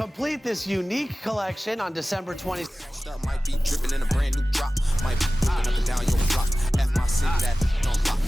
Complete this unique collection on December 20th. Might be dripping in a brand new drop. Might be dripping up and down your block. F my city, that don't lock.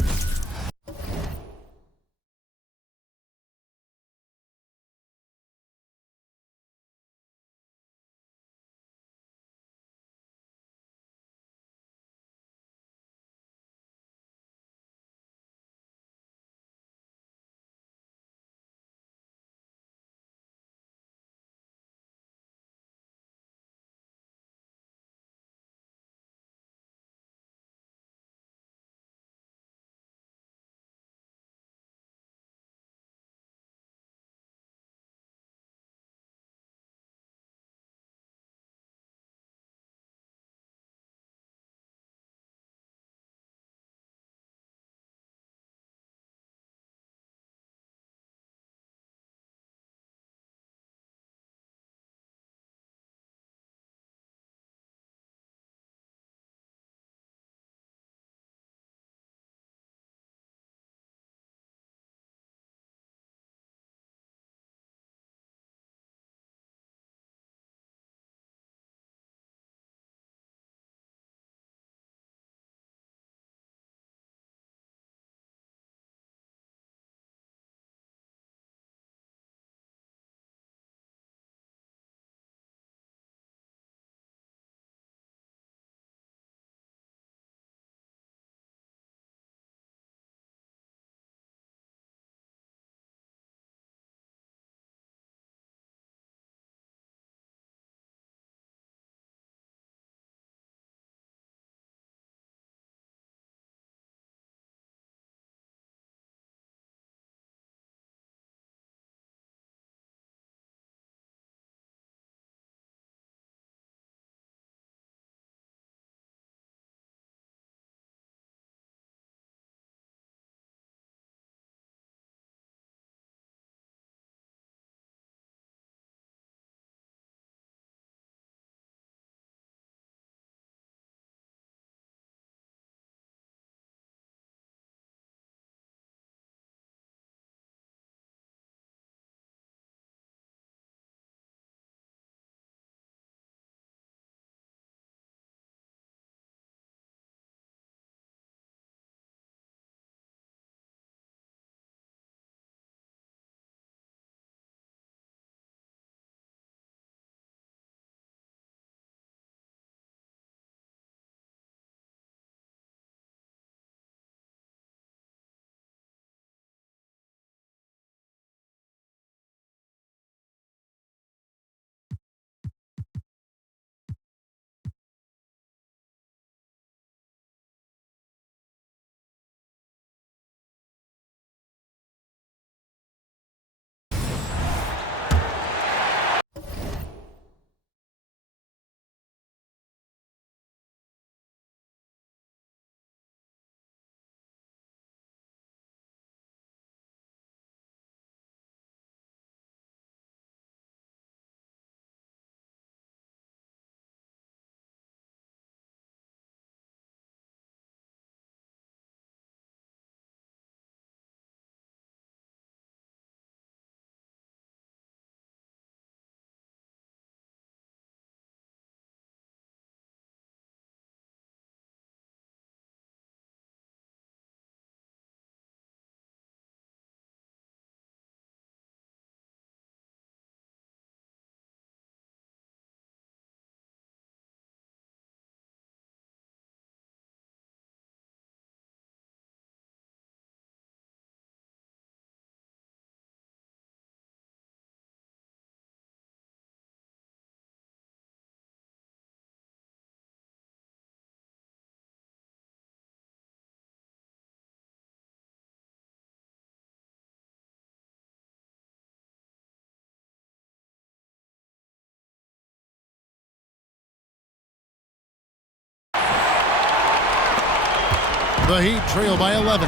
The Heat trail by 11.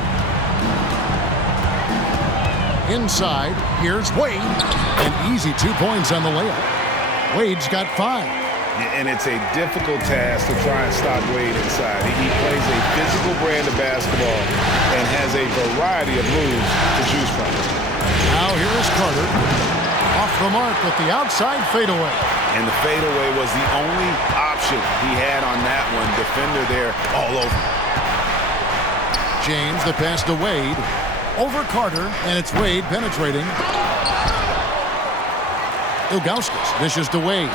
Inside, here's Wade. An easy 2 points on the layup. Wade's got 5. And it's a difficult task to try and stop Wade inside. He plays a physical brand of basketball and has a variety of moves to choose from. Now here is Carter. Off the mark with the outside fadeaway. And the fadeaway was the only option he had on that one. Defender there all over. James, the pass to Wade. Over Carter, and it's Wade penetrating. Ilgauskas dishes to Wade.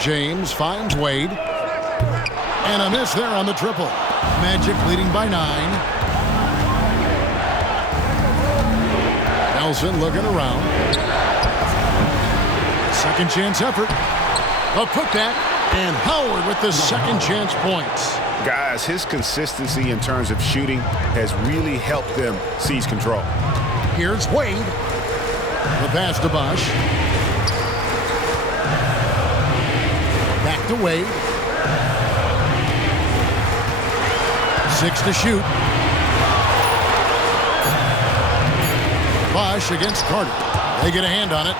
James finds Wade. And a miss there on the triple. Magic leading by 9. Nelson looking around. Second chance effort. A putback. And Howard with the second chance points. Guys, his consistency in terms of shooting has really helped them seize control. Here's Wade. The pass to Bosch. Back to Wade. 6 to shoot. Bosch against Carter. They get a hand on it.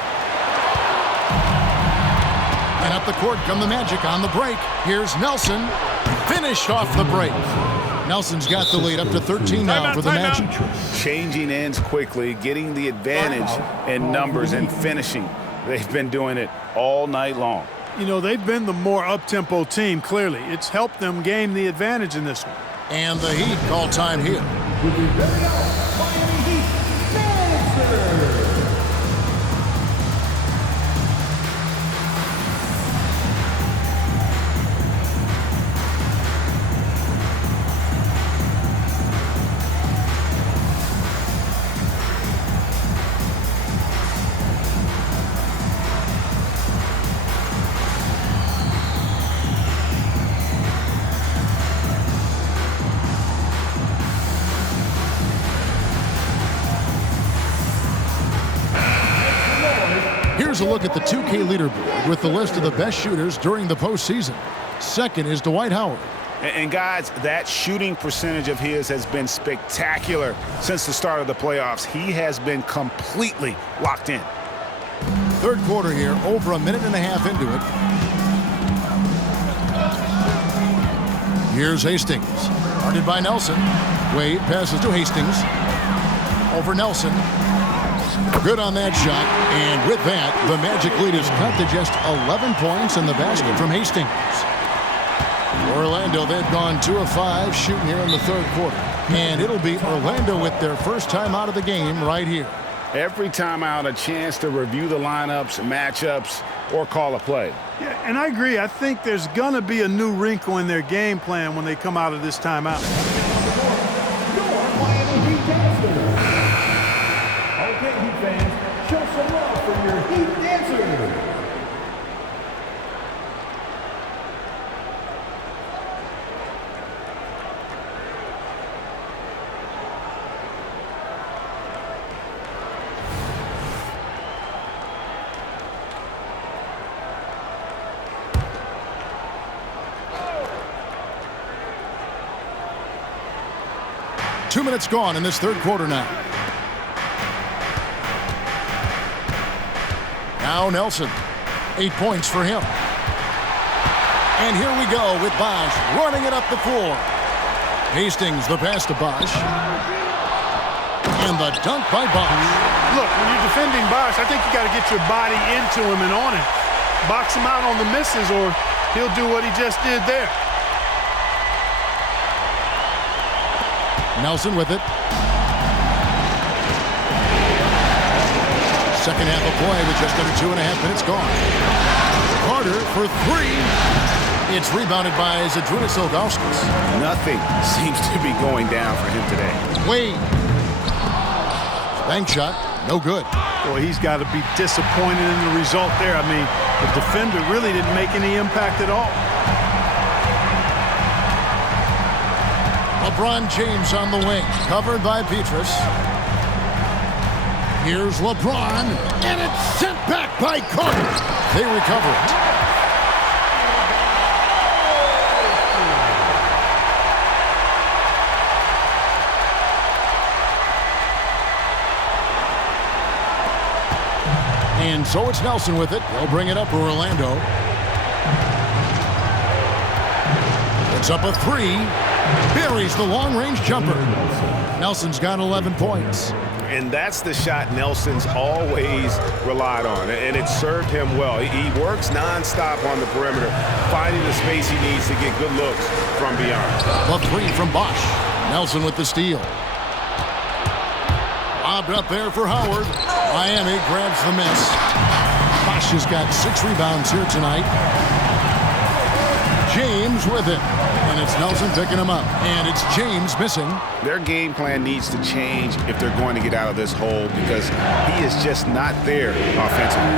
And up the court come the Magic on the break. Here's Nelson. Finished off the break. Nelson's got the lead up to 13 now for the Magic. Changing ends quickly, getting the advantage in numbers and finishing. They've been doing it all night long. You know, they've been the more up-tempo team, clearly. It's helped them gain the advantage in this one. And the Heat call time here. Here's a look at the 2K leaderboard with the list of the best shooters during the postseason. Second is Dwight Howard. And guys, that shooting percentage of his has been spectacular since the start of the playoffs. He has been completely locked in. Third quarter here, over a minute and a half into it. Here's Hastings. Guarded by Nelson. Wade passes to Hastings. Over Nelson. Good on that shot, and with that, the Magic lead is cut to just 11 points in the basket from Hastings. Orlando, they've gone 2 of 5 shooting here in the third quarter, and it'll be Orlando with their first time out of the game right here. Every time out, a chance to review the lineups, matchups, or call a play. Yeah, and I agree. I think there's going to be a new wrinkle in their game plan when they come out of this timeout. Show some love for your Heat dancers. Two minutes gone in this third quarter now. Now Nelson, 8 points for him. And here we go with Bosch running it up the floor. Hastings, the pass to Bosch. And the dunk by Bosch. Look, when you're defending Bosch, I think you got to get your body into him and on him. Box him out on the misses or he'll do what he just did there. Nelson with it. Second half of play with just under 2.5 minutes gone. Carter for 3. It's rebounded by Zydrunas Ilgauskas. Nothing seems to be going down for him today. Wade. Bank shot, no good. Boy, he's got to be disappointed in the result there. I mean, the defender really didn't make any impact at all. LeBron James on the wing, covered by Petrus. Here's LeBron, and it's sent back by Carter. They recover it. And so it's Nelson with it. They'll bring it up for Orlando. It's up a 3. Buries the long-range jumper. Nelson's got 11 points. And that's the shot Nelson's always relied on, and it served him well. He works nonstop on the perimeter, finding the space he needs to get good looks from beyond. The three from Bosch. Nelson with the steal. Lobbed up there for Howard. Miami grabs the miss. Bosch has got 6 rebounds here tonight. James with it. And it's Nelson picking him up. And it's James missing. Their game plan needs to change if they're going to get out of this hole, because he is just not there offensively.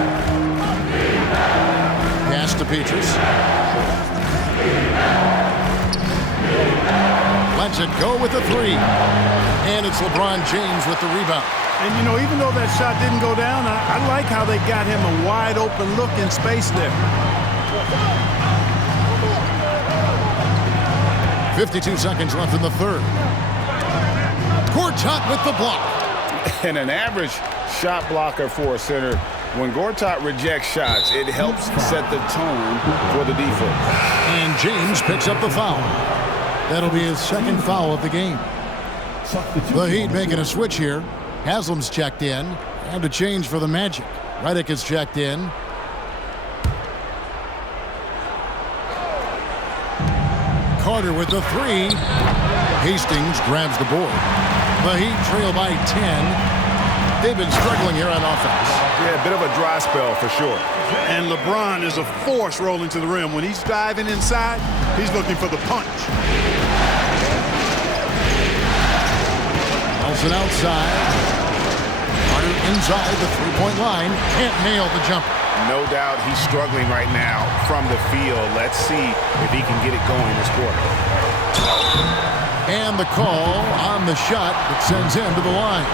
Pass to Petrus. Lets it go with the 3. And it's LeBron James with the rebound. And, you know, even though that shot didn't go down, I like how they got him a wide open look in space there. 52 seconds left in the third. Gortat with the block. And an average shot blocker for a center, when Gortat rejects shots, it helps set the tone for the defense. And James picks up the foul. That'll be his second foul of the game. The Heat making a switch here. Haslam's checked in. And a change for the Magic. Redick is checked in. Carter with the 3. Hastings grabs the board. The Heat trail by 10. They've been struggling here on offense. Yeah, a bit of a dry spell for sure. And LeBron is a force rolling to the rim. When he's diving inside, he's looking for the punch. Nelson outside. Carter inside the three-point line. Can't nail the jumper. No doubt he's struggling right now from the field. Let's see if he can get it going this quarter. And the call on the shot that sends him to the line.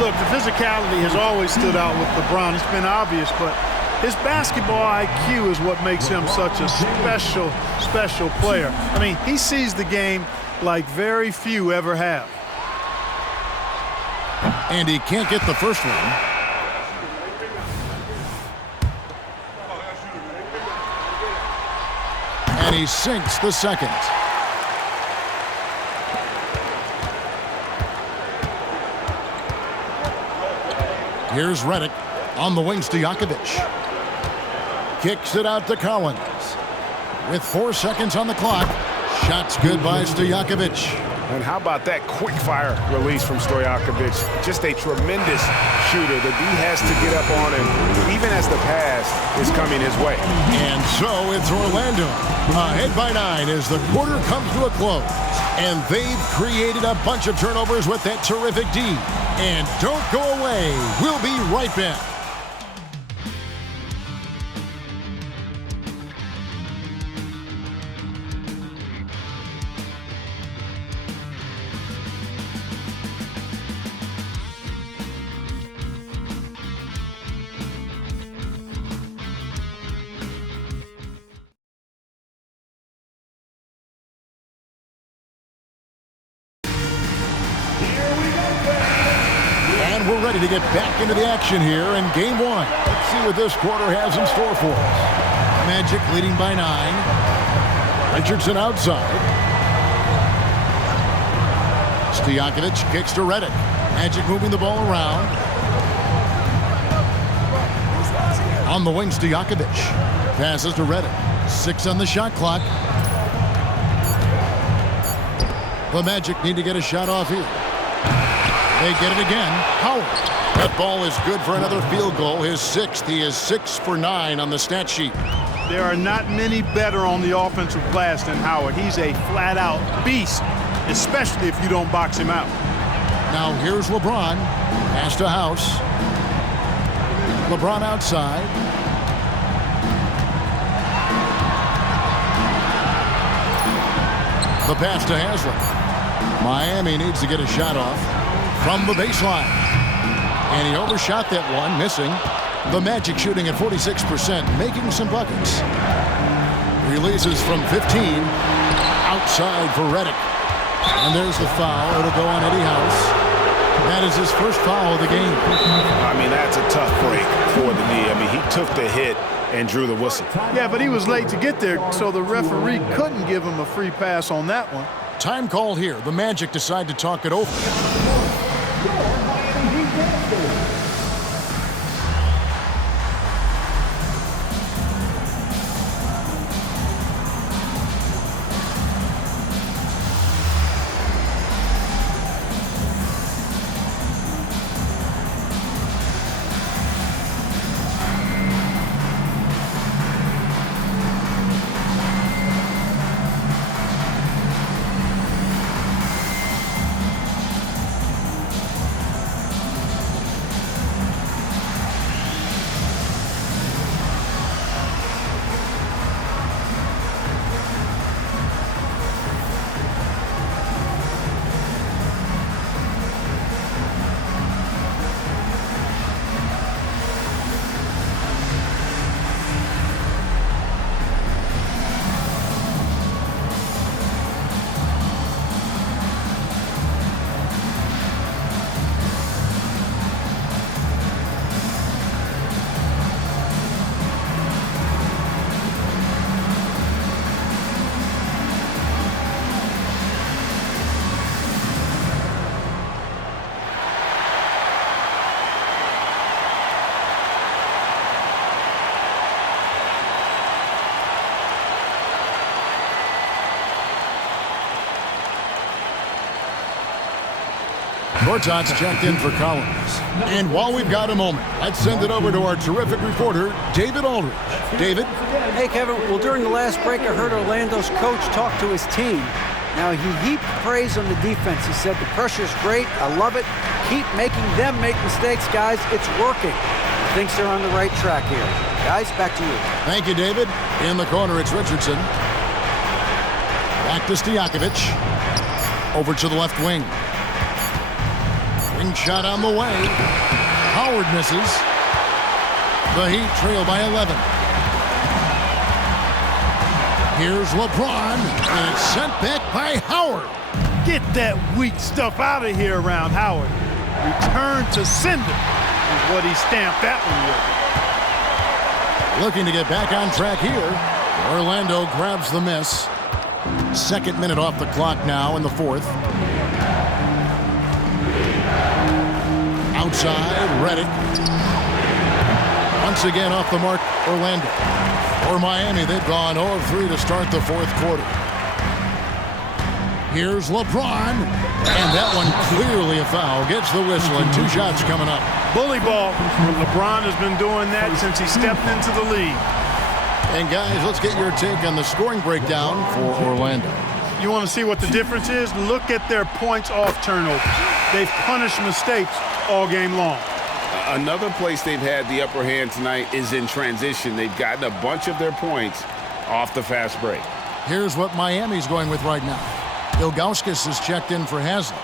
Look, the physicality has always stood out with LeBron. It's been obvious, but his basketball IQ is what makes him such a special player. I mean, he sees the game like very few ever have. And he can't get the first one. And he sinks the second. Here's Redick on the wings to Jakovic. Kicks it out to Collins. With 4 seconds on the clock. Shots good by Stojakovic. And how about that quick fire release from Stojakovic? Just a tremendous shooter. The D has to get up on him, even as the pass is coming his way. And so it's Orlando ahead by 9 as the quarter comes to a close. And they've created a bunch of turnovers with that terrific D. And don't go away. We'll be right back. We're ready to get back into the action here in game 1. Let's see what this quarter has in store for us. Magic leading by 9. Richardson outside. Stojakovic kicks to Redick. Magic moving the ball around. On the wing, Stojakovic. Passes to Redick. 6 on the shot clock. The Magic need to get a shot off here. They get it again. Howard. That ball is good for another field goal. His 6th. He is 6 for 9 on the stat sheet. There are not many better on the offensive glass than Howard. He's a flat-out beast, especially if you don't box him out. Now here's LeBron. Pass to House. LeBron outside. The pass to Haslam. Miami needs to get a shot off from the baseline. And he overshot that one, missing. The Magic shooting at 46%, making some buckets. Releases from 15. Outside for Redick. And there's the foul. It'll go on Eddie House. That is his first foul of the game. I mean, that's a tough break for the knee. I mean, he took the hit and drew the whistle. Yeah, but he was late to get there, so the referee couldn't give him a free pass on that one. Time called here. The Magic decide to talk it over. Gortat's checked in for Collins. And while we've got a moment, let's send it over to our terrific reporter, David Aldridge. David? Hey, Kevin. Well, during the last break, I heard Orlando's coach talk to his team. Now, he heaped praise on the defense. He said, the pressure's great. I love it. Keep making them make mistakes, guys. It's working. He thinks they're on the right track here. Guys, back to you. Thank you, David. In the corner, it's Richardson. Back to Stojakovic. Over to the left wing. Ring shot on the way. Howard misses. The Heat trail by 11. Here's LeBron, and it's sent back by Howard. Get that weak stuff out of here around Howard. Return to sender is what he stamped that one with. Looking to get back on track here. Orlando grabs the miss. Second minute off the clock now in the fourth. Outside, Redick. Once again off the mark, Orlando. For Miami, they've gone 0 of 3 to start the fourth quarter. Here's LeBron. And that one clearly a foul. Gets the whistle and 2 shots coming up. Bully ball. LeBron has been doing that since he stepped into the league. And guys, let's get your take on the scoring breakdown for Orlando. You want to see what the difference is? Look at their points off turnovers. They've punished mistakes all game long. Another place they've had the upper hand tonight is in transition. They've gotten a bunch of their points off the fast break. Here's what Miami's going with right now. Ilgauskas is checked in for Haslam.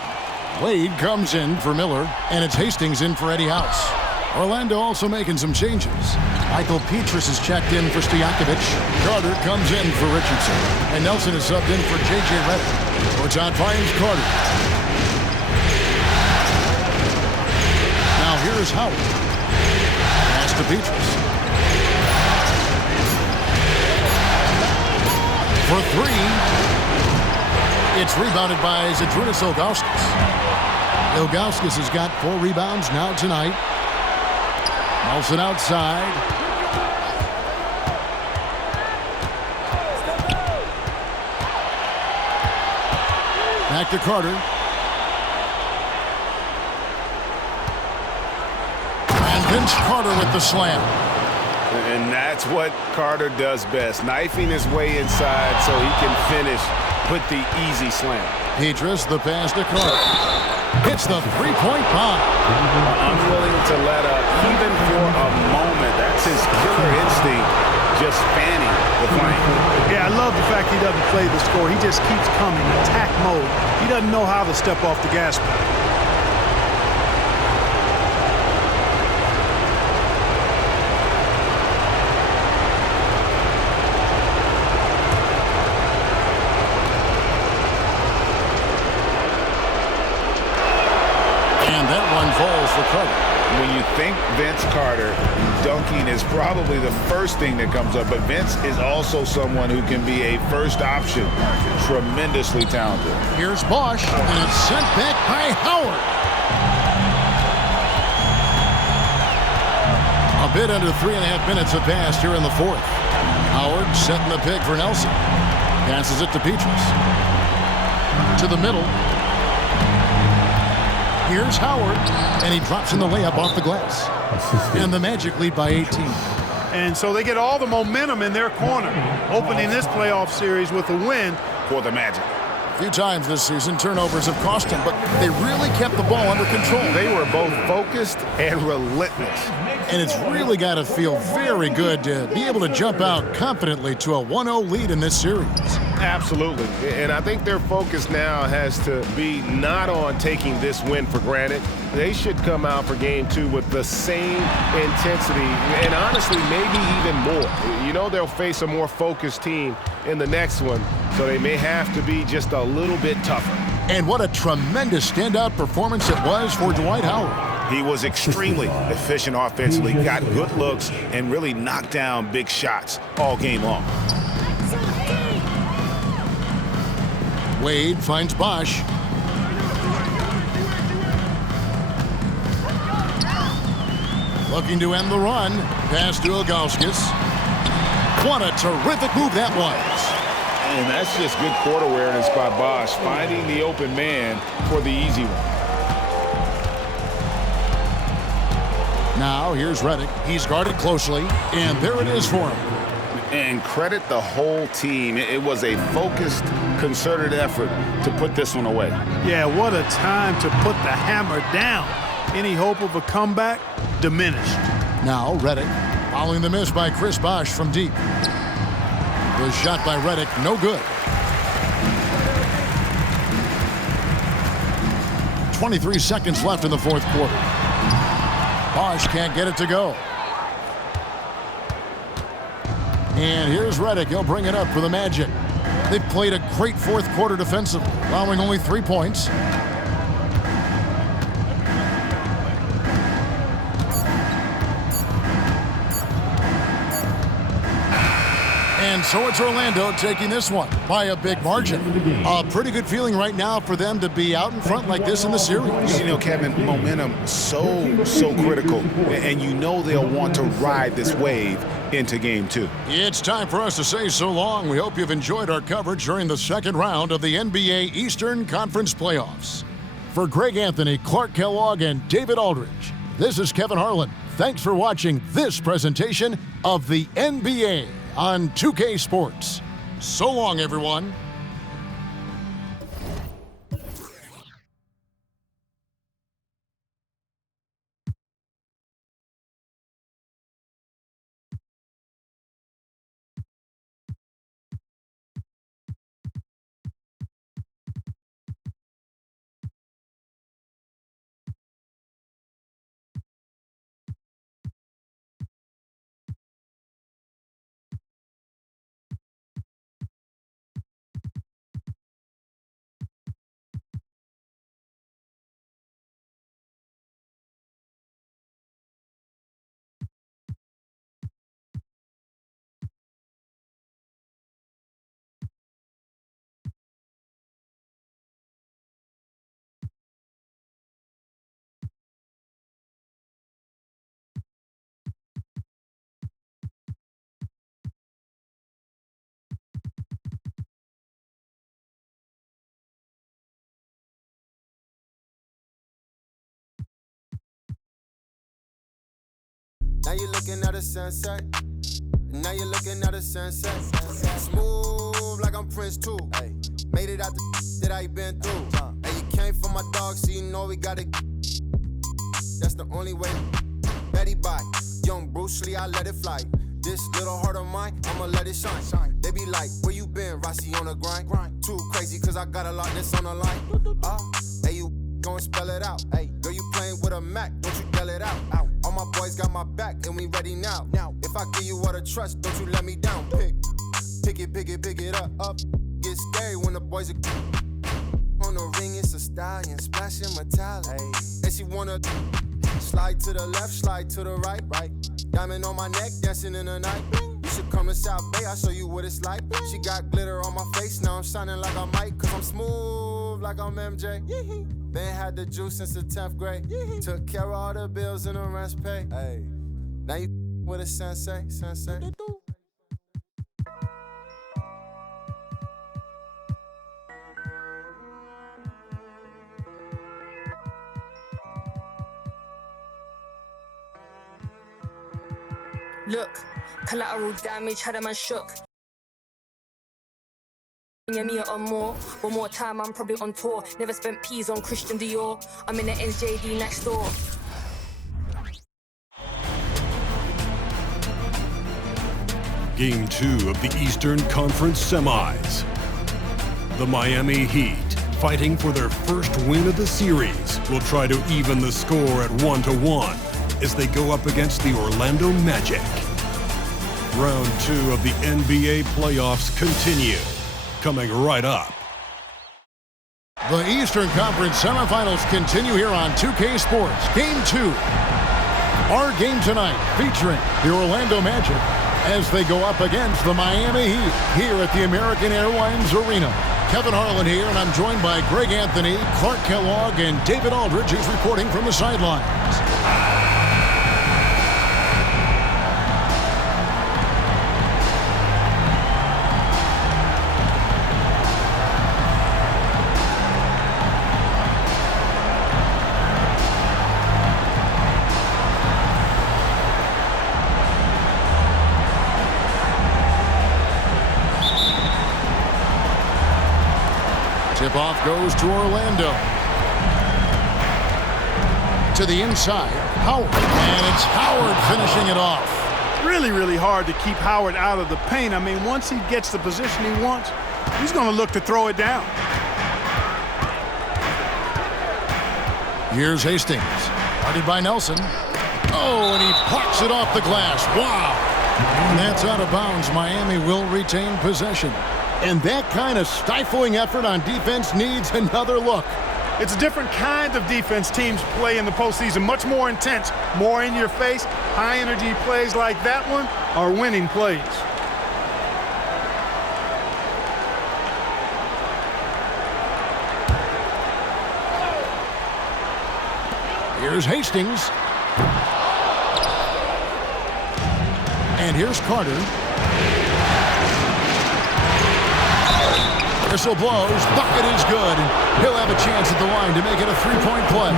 Wade comes in for Miller, and it's Hastings in for Eddie House. Orlando also making some changes. Michael Petrus is checked in for Stojakovic. Carter comes in for Richardson. And Nelson is subbed in for J.J. Redick. Gortat finds Carter. Now here's Howard. Pass to Petrus. For 3. It's rebounded by Zydrunas Ilgauskas. Ilgauskas has got 4 rebounds now tonight. Nelson outside. Back to Carter. And Vince Carter with the slam. And that's what Carter does best, knifing his way inside so he can finish, put the easy slam. Petrus, the pass to Carter. Hits the three-point bomb. Unwilling to let up, even for a moment. That's his killer instinct, just fanning the flame. Yeah, I love the fact he doesn't play the score. He just keeps coming, attack mode. He doesn't know how to step off the gas pedal. Falls for Carter. When you think Vince Carter, dunking is probably the first thing that comes up, but Vince is also someone who can be a first option. Tremendously talented. Here's Bosch, and it's sent back by Howard. A bit under 3.5 minutes have passed here in the fourth. Howard setting the pick for Nelson. Passes it to Petrus. To the middle. Here's Howard, and he drops in the layup off the glass. And the Magic lead by 18. And so they get all the momentum in their corner, opening this playoff series with a win for the Magic. A few times this season, turnovers have cost them, but they really kept the ball under control. They were both focused and relentless. And it's really got to feel very good to be able to jump out confidently to a 1-0 lead in this series. Absolutely. And I think their focus now has to be not on taking this win for granted. They should come out for game 2 with the same intensity and honestly maybe even more. You know they'll face a more focused team in the next one, so they may have to be just a little bit tougher. And what a tremendous standout performance it was for Dwight Howard. He was extremely efficient offensively, got good looks, and really knocked down big shots all game long. Wade finds Bosch. Looking to end the run. Pass to Ilgauskas. What a terrific move that was. And that's just good court awareness by Bosch, finding the open man for the easy one. Now here's Redick. He's guarded closely, and there it is for him. And credit the whole team. It was a focused, concerted effort to put this one away. Yeah, what a time to put the hammer down. Any hope of a comeback diminished. Now Redick, following the miss by Chris Bosh from deep. The shot by Redick, no good. 23 seconds left in the fourth quarter. Bosh can't get it to go. And here's Redick. He'll bring it up for the Magic. They've played a great fourth quarter defensively, allowing only 3 points. And so it's Orlando taking this one by a big margin. A pretty good feeling right now for them to be out in front like this in the series. You know, Kevin, momentum so critical. And you know they'll want to ride this wave into game 2. It's time for us to say so long. We hope you've enjoyed our coverage during the second round of the NBA Eastern Conference Playoffs. For Greg Anthony, Clark Kellogg, and David Aldridge, this is Kevin Harlan. Thanks for watching this presentation of the NBA on 2K Sports. So long, everyone. Now you're looking at a sunset. Now you're looking at a sunset. Smooth like I'm Prince too. Ay. Made it out the that I been through. And you came for my dog, so you know we gotta. That's the only way. Betty by young Bruce Lee, I let it fly. This little heart of mine, I'ma let it shine. They be like, where you been, Rossi on the grind? Too crazy, cause I got a lot that's on the line. Hey, you gon' spell it out. Hey, girl, you playing with a Mac, don't you yell it out. All my boys got my back, and we ready now. If I give you all the trust, don't you let me down. Pick it up. Get scary when the boys are on the ring. It's a stallion, splashing metallic. And she wanna slide to the left, slide to the right. Diamond on my neck, dancing in the night. You should come to South Bay, I'll show you what it's like. She got glitter on my face, now I'm shining like I might. Cause I'm smooth like I'm MJ. Been had the juice since the 10th grade. Took care of all the bills and the rent's paid. Now you with a sensei. Look, collateral damage, had a man shook. Me or more. One more time, I'm probably on tour. Never spent peas on Christian Dior. I'm in the NJD next door. Game 2 of the Eastern Conference Semis. The Miami Heat, fighting for their first win of the series, will try to even the score at 1-1 as they go up against the Orlando Magic. Round 2 of the NBA playoffs continue. Coming right up. The Eastern Conference semifinals continue here on 2K Sports. Game 2. Our game tonight featuring the Orlando Magic as they go up against the Miami Heat here at the American Airlines Arena. Kevin Harlan here, and I'm joined by Greg Anthony, Clark Kellogg, and David Aldridge, who's reporting from the sidelines. Tip-off goes to Orlando. To the inside, Howard. And it's Howard finishing it off. Really, really hard to keep Howard out of the paint. I mean, once he gets the position he wants, he's going to look to throw it down. Here's Hastings. Guarded by Nelson. Oh, and he plucks it off the glass. Wow. And that's out of bounds. Miami will retain possession. And that kind of stifling effort on defense needs another look. It's a different kind of defense teams play in the postseason. Much more intense, more in your face. High energy plays like that one are winning plays. Here's Hastings. And here's Carter. Whistle blows. Bucket is good. And he'll have a chance at the line to make it a three-point play.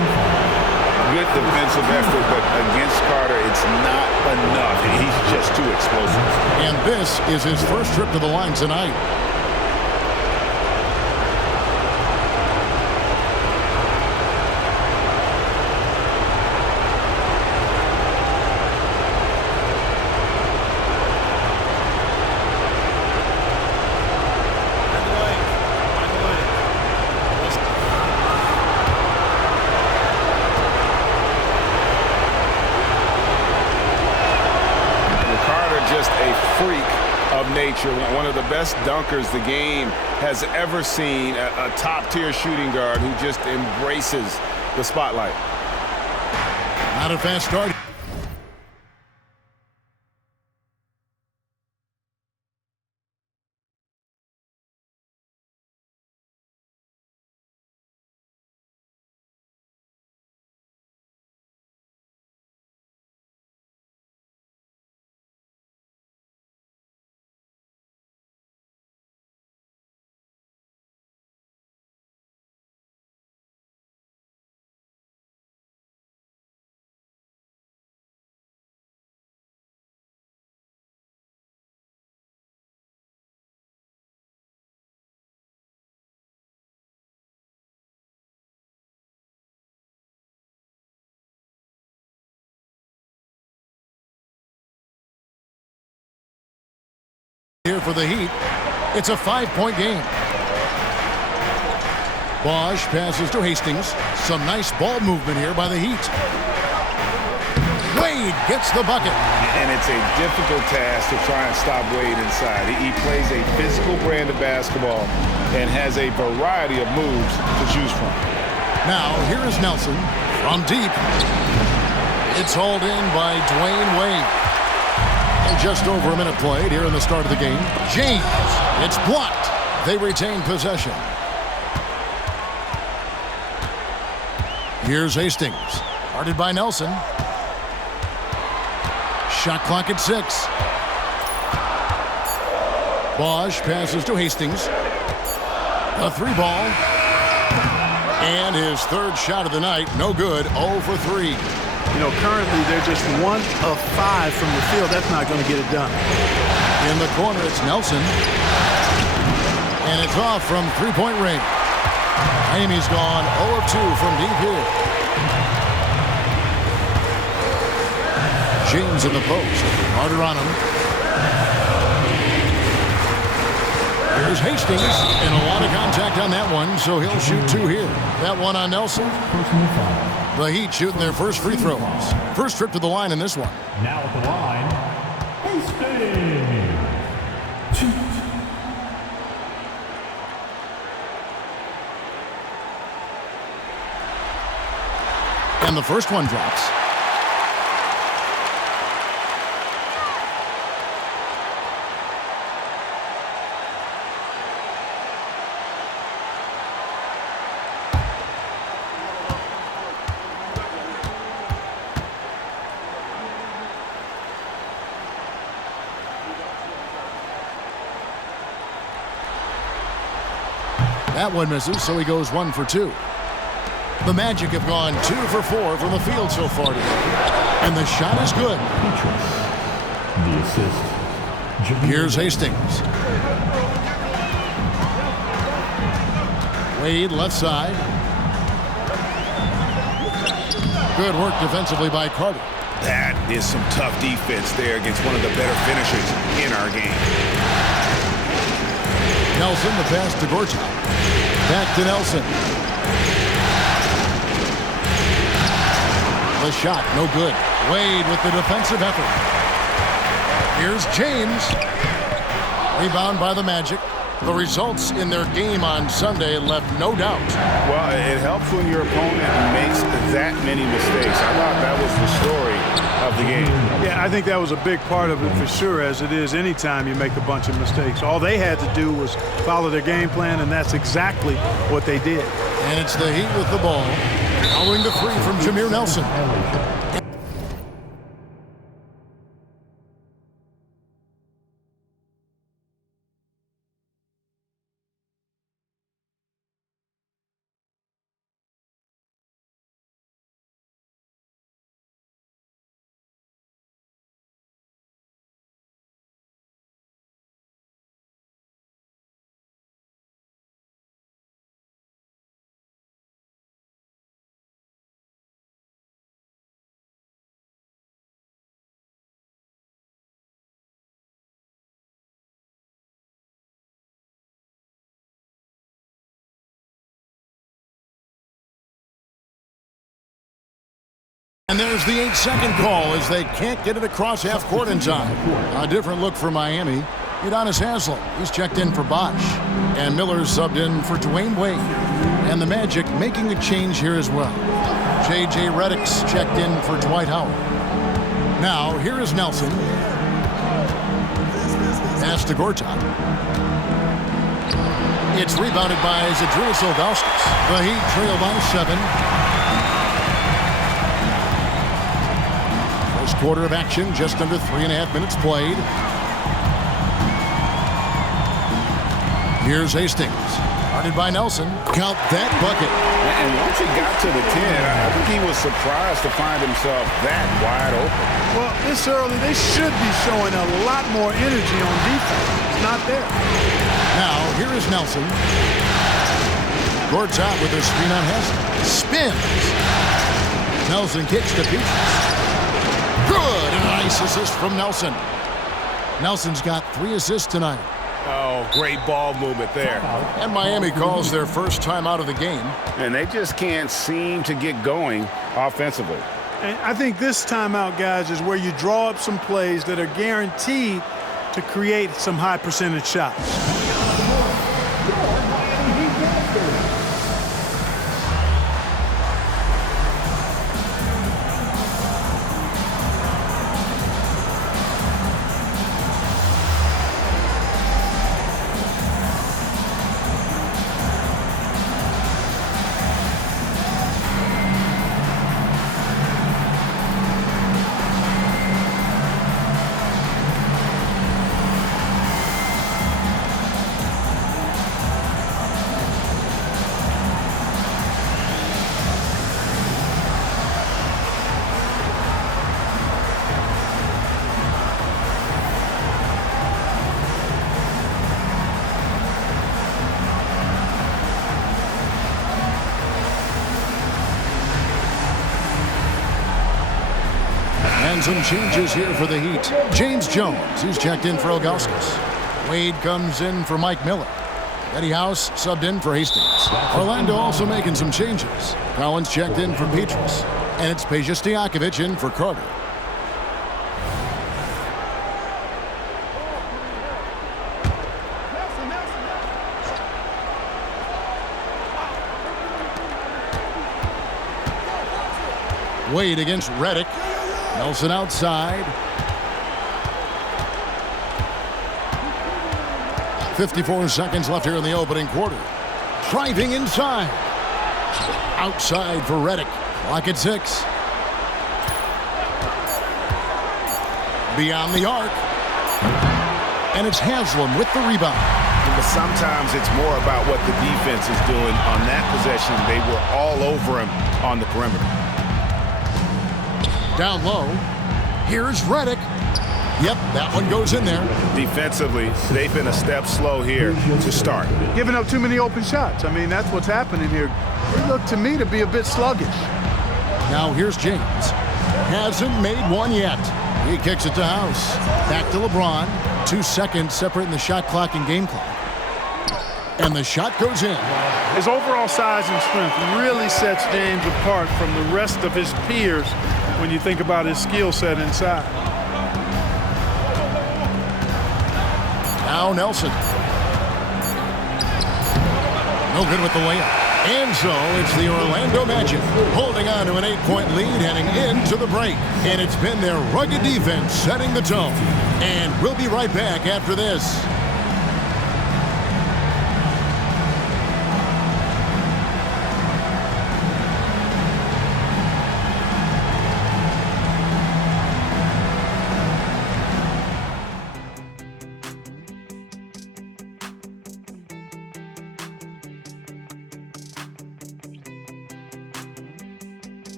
Good defensive effort, but against Carter, it's not enough. He's just too explosive. And this is his first trip to the line tonight. One of the best dunkers the game has ever seen, a top-tier shooting guard who just embraces the spotlight. Not a fast start. Here for the Heat, it's a 5-point game. Bosch passes to Hastings. Some nice ball movement here by the Heat. Wade gets the bucket. And it's a difficult task to try and stop Wade inside. He plays a physical brand of basketball and has a variety of moves to choose from. Now, here is Nelson from deep. It's hauled in by Dwayne Wade. And just over a minute played here in the start of the game. James, it's blocked. They retain possession. Here's Hastings, guarded by Nelson. Shot clock at 6. Bosch passes to Hastings. A 3-ball. And his third shot of the night, no good, 0 for 3. You know, currently they're just 1 of 5 from the field. That's not going to get it done. In the corner, it's Nelson. And it's off from three-point range. Miami's gone 0 of 2 from deep here. James in the post. Carter on him. Here's Hastings. And a lot of contact on that one, so he'll shoot 2 here. That one on Nelson. The Heat shooting their first free throws. First trip to the line in this one. Now at the line, Hastings. And the first one drops. That one misses, so he goes 1 for 2. The Magic have gone 2 for 4 from the field so far today. And the shot is good. The assist. Here's Hastings. Wade left side. Good work defensively by Carter. That is some tough defense there against one of the better finishers in our game. Nelson, the pass to Gortat. Back to Nelson. The shot, no good. Wade with the defensive effort. Here's James. Rebound by the Magic. The results in their game on Sunday left no doubt. Well, it helps when your opponent makes that many mistakes. I thought that was the story of the game. Yeah, I think that was a big part of it for sure, as it is anytime you make a bunch of mistakes. All they had to do was follow their game plan, and that's exactly what they did. And it's the Heat with the ball. Following the three from Jameer Nelson. And there's the 8-second call as they can't get it across half court in time. A different look for Miami. Udonis Haslem, he's checked in for Bosch. And Miller's subbed in for Dwayne Wade. And the Magic making a change here as well. J.J. Redick's checked in for Dwight Howard. Now, here is Nelson. Pass to Gortat. It's rebounded by Zydrunas Ilgauskas. The Heat trail by 7. Quarter of action, just under 3.5 minutes played. Here's Hastings, guarded by Nelson. Count that bucket. And once he got to the 10, I think he was surprised to find himself that wide open. Well, this early, they should be showing a lot more energy on defense. It's not there. Now, here is Nelson. Gortat with a screen on Hastings. Spins. Nelson kicks to Peaches. Good, and a nice assist from Nelson. Nelson's got 3 assists tonight. Oh, great ball movement there. And Miami calls their first time out of the game. And they just can't seem to get going offensively. And I think this timeout, guys, is where you draw up some plays that are guaranteed to create some high percentage shots. And some changes here for the Heat. James Jones, he's checked in for Ilgauskas. Wade comes in for Mike Miller. Eddie House subbed in for Hastings. Orlando also making some changes. Collins checked in for Petrus. And it's Peja Stojakovic in for Carter. Wade against Redick. Nelson outside. 54 seconds left here in the opening quarter. Driving inside. Outside for Redick. Clock at 6. Beyond the arc. And it's Haslem with the rebound. But sometimes it's more about what the defense is doing on that possession. They were all over him on the perimeter. Down low. Here's Redick. Yep, that one goes in there. Defensively, they've been a step slow here to start. Giving up too many open shots. I mean, that's what's happening here. They look to me to be a bit sluggish. Now here's James. Hasn't made one yet. He kicks it to House. Back to LeBron. 2 seconds separating the shot clock and game clock. And the shot goes in. His overall size and strength really sets James apart from the rest of his peers when you think about his skill set inside. Now Nelson. No good with the layup. And so it's the Orlando Magic holding on to an 8-point lead heading into the break. And it's been their rugged defense setting the tone. And we'll be right back after this.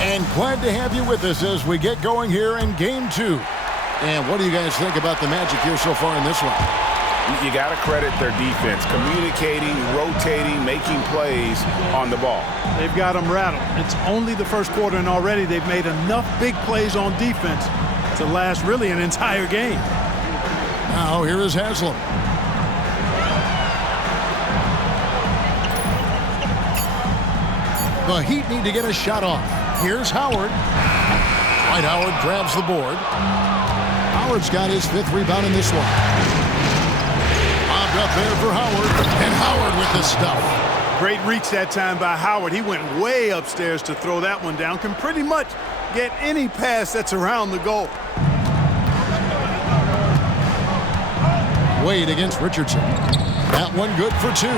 And glad to have you with us as we get going here in Game 2. And what do you guys think about the Magic here so far in this one? You got to credit their defense, communicating, rotating, making plays on the ball. They've got them rattled. It's only the first quarter, and already they've made enough big plays on defense to last really an entire game. Now here is Haslam. The Heat need to get a shot off. Here's Howard. Dwight Howard grabs the board. Howard's got his 5th rebound in this one. Bobbed up there for Howard. And Howard with the stuff. Great reach that time by Howard. He went way upstairs to throw that one down. Can pretty much get any pass that's around the goal. Wade against Richardson. That one good for 2.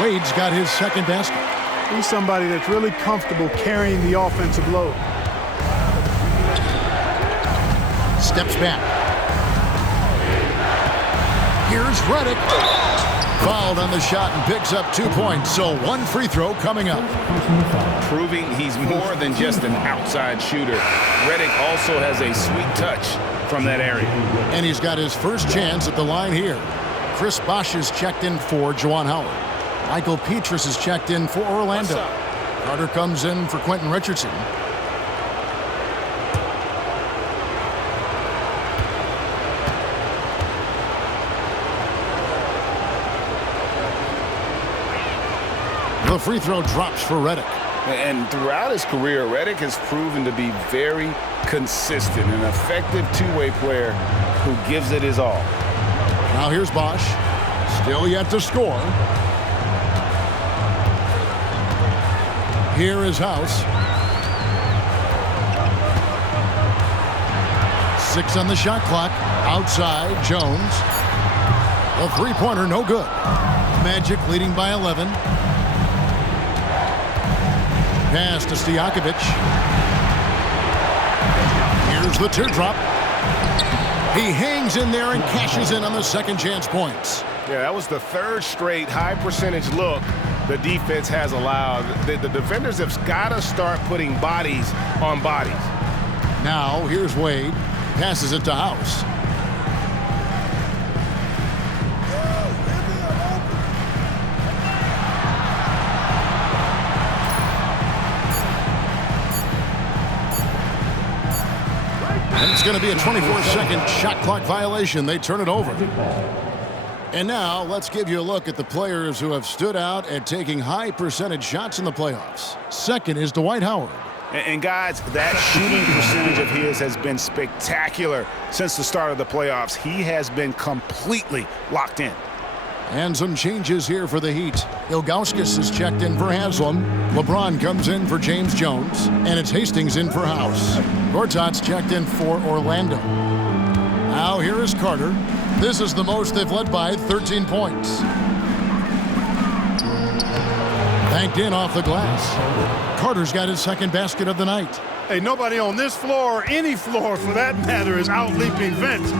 Wade's got his 2nd basket. He's somebody that's really comfortable carrying the offensive load. Steps back. Here's Redick. Fouled on the shot and picks up 2 points. So 1 free throw coming up. Proving he's more than just an outside shooter. Redick also has a sweet touch from that area. And he's got his first chance at the line here. Chris Bosh is checked in for Juwan Howard. Michael Petrus is checked in for Orlando. Carter comes in for Quentin Richardson. The free throw drops for Redick. And throughout his career, Redick has proven to be very consistent, an effective two-way player who gives it his all. Now here's Bosh. Still yet to score. Here is House. 6 on the shot clock. Outside, Jones. A 3-pointer, no good. Magic leading by 11. Pass to Stojakovic. Here's the teardrop. He hangs in there and cashes in on the second chance points. Yeah, that was the 3rd straight high percentage look the defense has allowed. The defenders have got to start putting bodies on bodies. Now, here's Wade. Passes it to House. And it's going to be a 24-second shot clock violation. They turn it over. And now let's give you a look at the players who have stood out at taking high percentage shots in the playoffs. Second is Dwight Howard. And guys, that shooting percentage of his has been spectacular since the start of the playoffs. He has been completely locked in. And some changes here for the Heat. Ilgauskas is checked in for Haslam. LeBron comes in for James Jones. And it's Hastings in for House. Gortat's checked in for Orlando. Now here is Carter. This is the most they've led by, 13 points. Banked in off the glass. Carter's got his 2nd basket of the night. Hey, nobody on this floor or any floor for that matter is out-leaping Vince.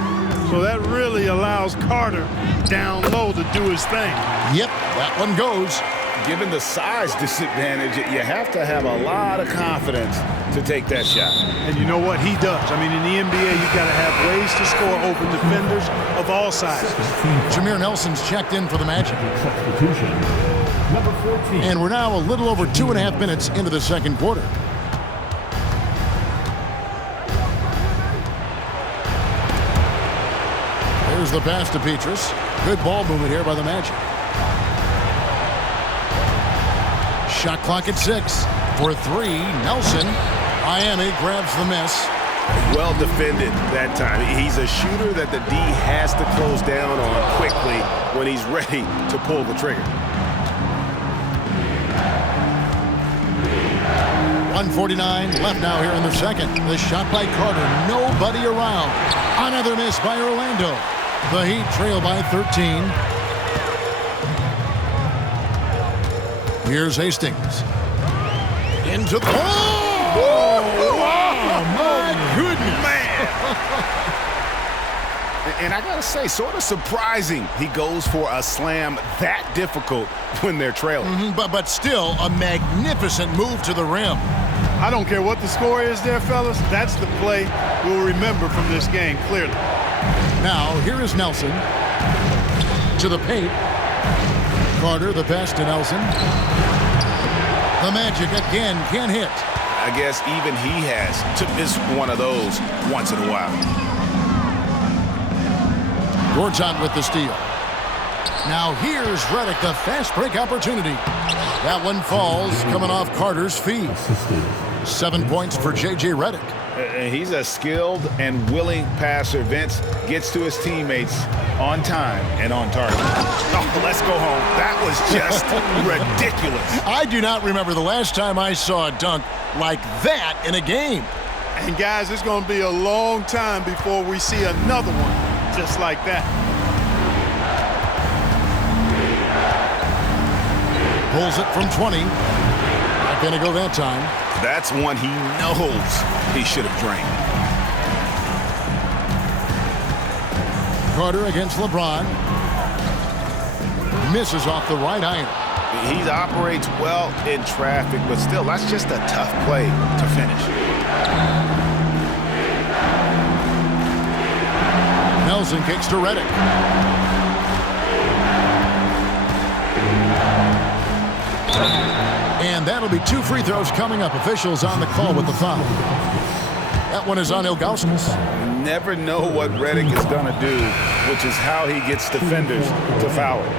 So that really allows Carter down low to do his thing. Yep, that one goes. Given the size disadvantage, you have to have a lot of confidence to take that shot. And you know what? He does. I mean, in the NBA, you've got to have ways to score open defenders of all sizes. Jameer Nelson's checked in for the Magic. Substitution. Number 14. And we're now a little over 2.5 minutes into the second quarter. There's the pass to Petrus. Good ball movement here by the Magic. Shot clock at 6. For 3, Nelson. Miami grabs the miss. Well defended that time. He's a shooter that the D has to close down on quickly when he's ready to pull the trigger. 1:49 left now here in the second. The shot by Carter. Nobody around. Another miss by Orlando. The Heat trail by 13. Here's Hastings. Into the... Oh, my goodness. Man. And I got to say, sort of surprising he goes for a slam that difficult when they're trailing. But still a magnificent move to the rim. I don't care what the score is there, fellas. That's the play we'll remember from this game, clearly. Now, here is Nelson. To the paint. Carter, the pass to Nelson. The Magic again can't hit. I guess even he has to miss one of those once in a while. Gortat with the steal. Now here's Redick, the fast break opportunity. That one falls, coming off Carter's feet. 7 points for J.J. Redick. He's a skilled and willing passer. Vince gets to his teammates on time and on target. Oh, let's go home. That was just ridiculous. I do not remember the last time I saw a dunk like that in a game. And guys, it's going to be a long time before we see another one just like that. Pulls it from 20. Not going to go that time. That's one he knows he should have drained. Carter against LeBron. Misses off the right iron. He operates well in traffic, but still, that's just a tough play to finish. Nelson kicks to Redick. And that'll be 2 free throws coming up. Officials on the call with the foul. That one is on Ilgauskas. Never know what Redick is going to do, which is how he gets defenders to foul it.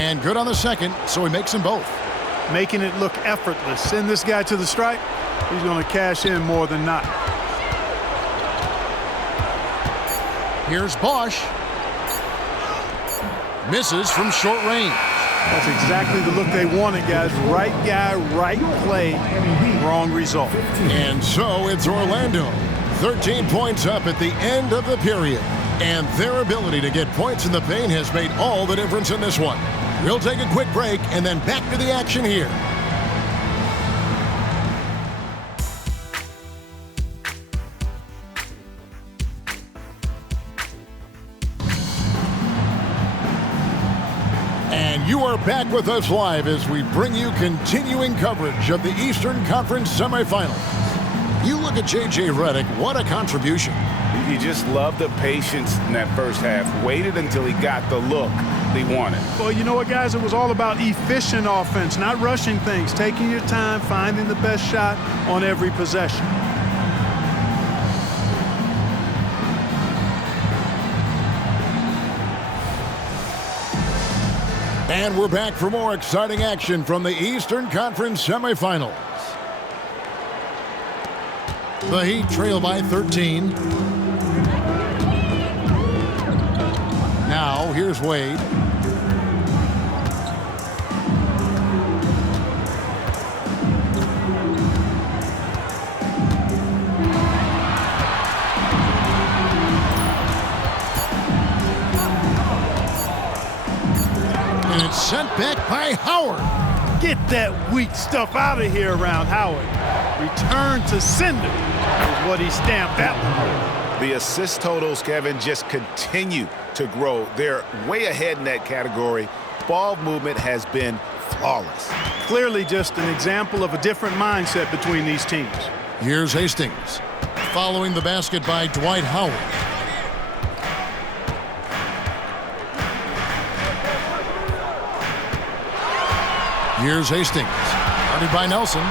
And good on the second, so he makes them both. Making it look effortless. Send this guy to the stripe. He's going to cash in more than not. Here's Bosch. Misses from short range. That's exactly the look they wanted, guys. Right guy, right play, wrong result. And so it's Orlando. 13 points up at the end of the period. And their ability to get points in the paint has made all the difference in this one. We'll take a quick break and then back to the action here. And you are back with us live as we bring you continuing coverage of the Eastern Conference semifinals. You look at J.J. Redick, what a contribution. You just love the patience in that first half. Waited until he got the look they wanted. Well, you know what, guys? It was all about efficient offense, not rushing things, taking your time, finding the best shot on every possession. And we're back for more exciting action from the Eastern Conference semifinals. The Heat trail by 13. Now, here's Wade. And it's sent back by Howard. Get that weak stuff out of here around Howard. Return to sender is what he stamped that one. The assist totals, Kevin, just continue to grow. They're way ahead in that category. Ball movement has been flawless. Clearly just an example of a different mindset between these teams. Here's Hastings. Following the basket by Dwight Howard. Here's Hastings. Guarded by Nelson.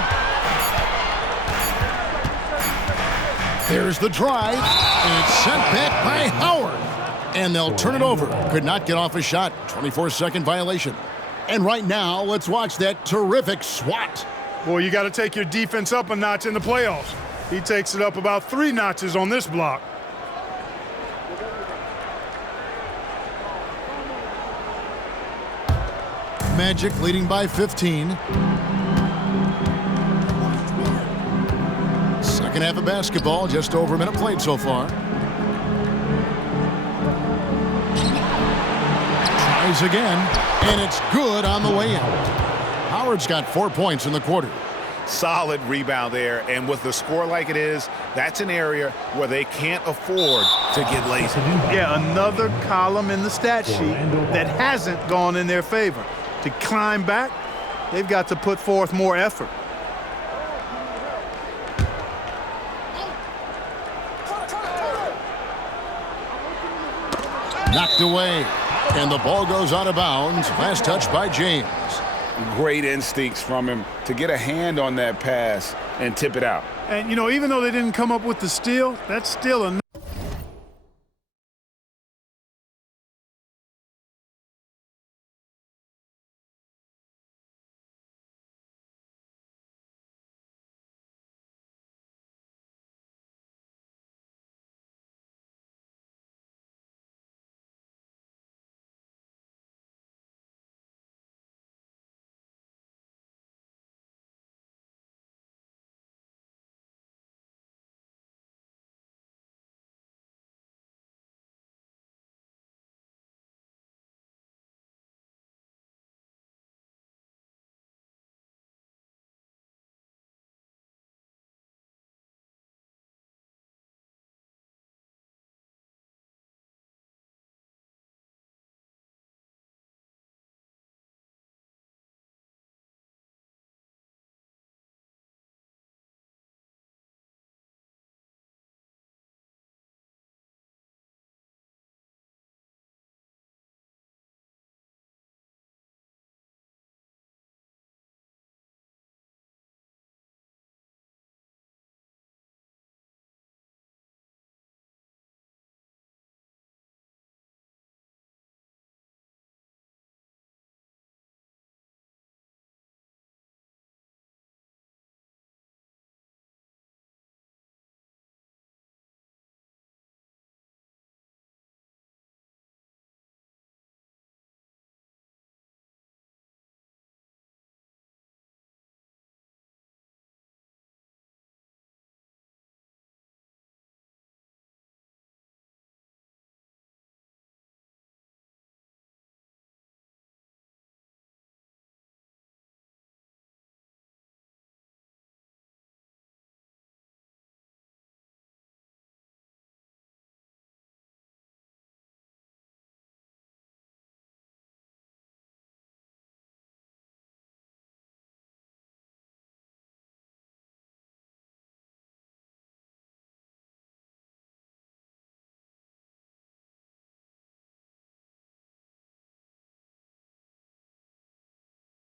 There's the drive. And it's sent back by Howard. And they'll turn it over. Could not get off a shot. 24-second violation. And right now, let's watch that terrific swat. Boy, you got to take your defense up a notch in the playoffs. He takes it up about 3 notches on this block. Magic leading by 15. Second half of basketball, just over a minute played so far. Tries again, and it's good on the way in. Howard's got 4 points in the quarter. Solid rebound there, and with the score like it is, that's an area where they can't afford to get lazy. Yeah, another column in the stat sheet that hasn't gone in their favor. To climb back, they've got to put forth more effort. Knocked away, and the ball goes out of bounds. Last touch by James. Great instincts from him to get a hand on that pass and tip it out. And, you know, even though they didn't come up with the steal, that's still a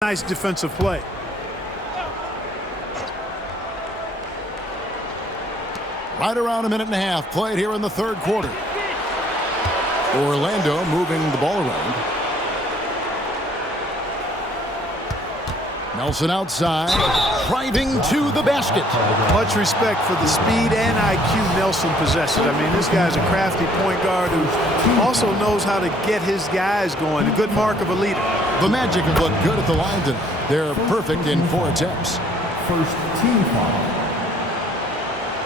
nice defensive play. Right around a minute and a half played here in the third quarter. Orlando moving the ball around. Nelson outside, driving to the basket. Much respect for the speed and IQ Nelson possesses. I mean, this guy's a crafty point guard who also knows how to get his guys going. A good mark of a leader. The Magic have looked good at the line tonight. They're perfect in 4 attempts. First team foul.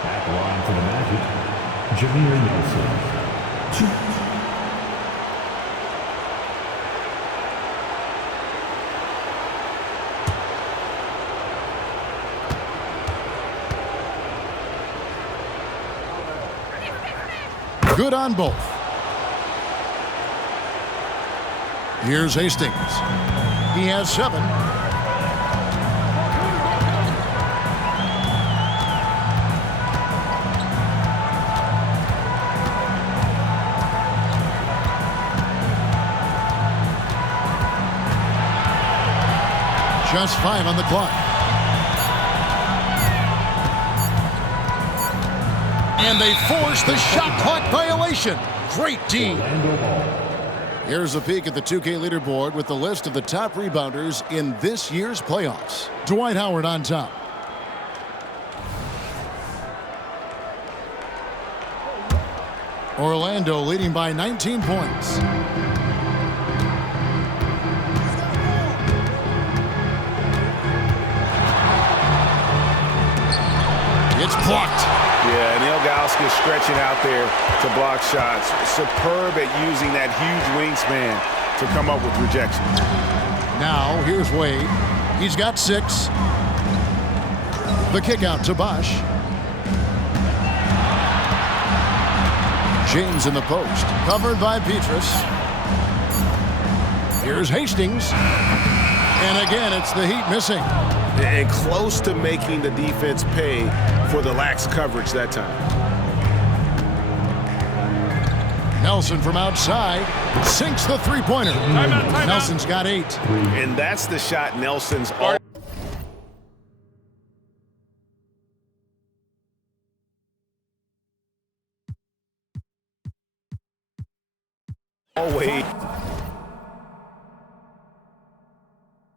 At the line for the Magic, Jameer Nelson. 2. Good on both. Here's Hastings. He has 7. Just 5 on the clock. And they force the shot clock violation. Great D. Here's a peek at the 2K leaderboard with the list of the top rebounders in this year's playoffs. Dwight Howard on top. Orlando leading by 19 points. It's blocked. Yeah, and Ilgauskas stretching out there to block shots. Superb at using that huge wingspan to come up with rejections. Now, here's Wade. He's got 6. The kick out to Bosch. James in the post. Covered by Petrus. Here's Hastings. And again, it's the Heat missing. And close to making the defense pay for the lax coverage that time. Nelson from outside sinks the three-pointer. Nelson's got 8. And that's the shot Nelson's always